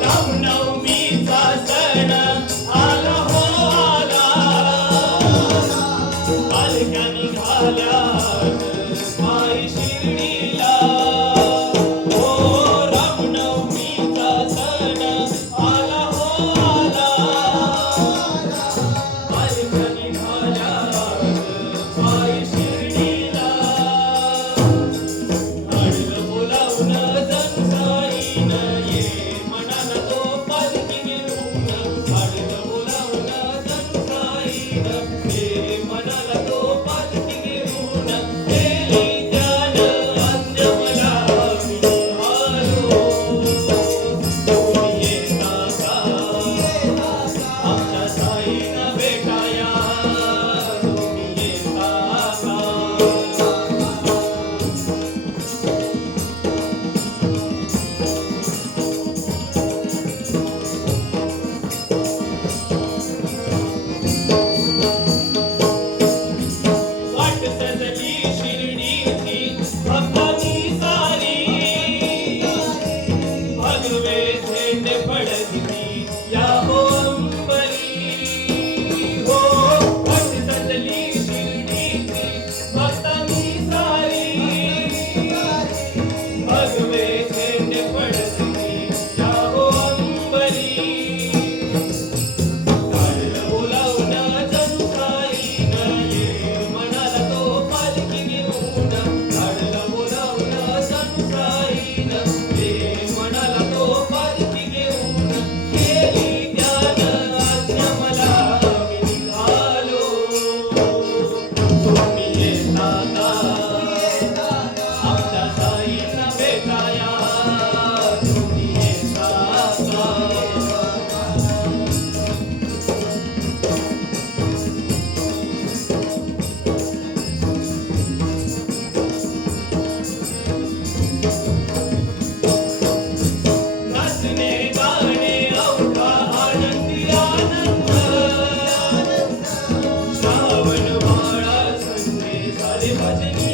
रामनवमीचा सण आला हो आला, पालख्या निघाल्या माई शिर्डीला. हो रामनवमीचा सण आला हो आला, पालख्या निघाल्या माई शिर्डीला. आडलं बोलावून जनसाईन ये मनाला तो पालखी घेऊन. आडलं बोलावून जनसाईन ये मनाला तो पालखी घेऊन. गेली ज्ञान अंजमला मी निघालो. तुम्ही येता का आमच्या साईना भेटाया, तुम्ही येता का. वाट सजली शिर्डीची भक्तांची सारी, भगवे झेंडे फडकती या हो अंबरी. हो वाट सजली शिर्डीची भक्तांची सारी, भगवे झेंडे फडकती या हो अंबरी. आडलं बोलावून जनसाईन ये मनाला तो पालखी घेऊन. आडलं बोलावून जनसाईन ये मनाला तो पालखी घेऊन. गेली ज्ञान आज्ञा मला मी निघालो. तुम्ही येता का आमच्या साईना भेटाया, तुम्ही येता का. नाचणे गाणे अवघा आनंदी आनंद, श्रावण बाळा संगे झाले भजनी